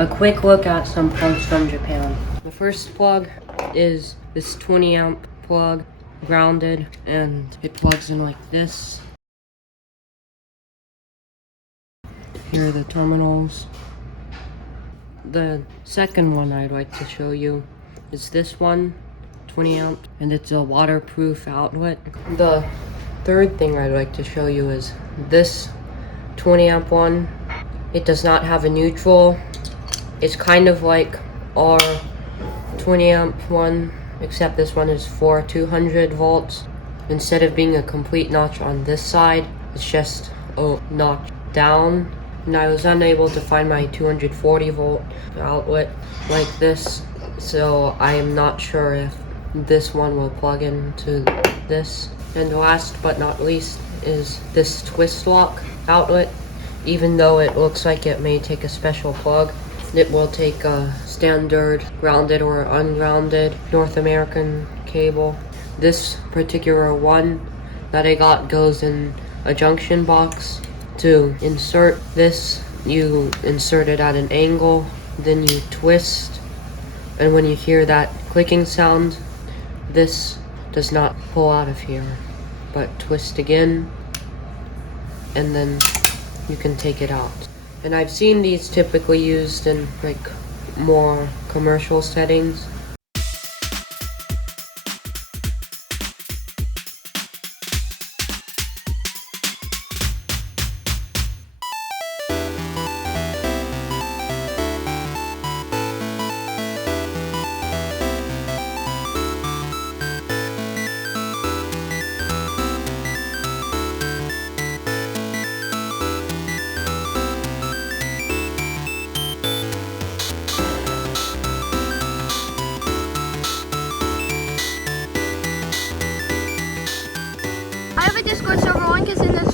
a quick look at some plugs from Japan. The first plug is this 20 amp plug, grounded, and it plugs in like this. Here are the terminals. The second one I'd like to show you is this one, 20 amp, and it's a waterproof outlet. The third thing I'd like to show you is this 20 amp one. It does not have a neutral. It's kind of like our 20 amp one, except this one is for 200 volts. Instead of being a complete notch on this side, it's just a notch down. And I was unable to find my 240 volt outlet like this, so I am not sure if this one will plug into this. And last but not least is this twist lock outlet. Even though it looks like it may take a special plug, it will take a standard grounded or ungrounded North American cable. This particular one that I got goes in a junction box. To insert this, you insert it at an angle, then you twist, and when you hear that clicking sound, this does not pull out of here, but twist again, and then you can take it out. And I've seen these typically used in like more commercial settings. I have a Discord server, link is in the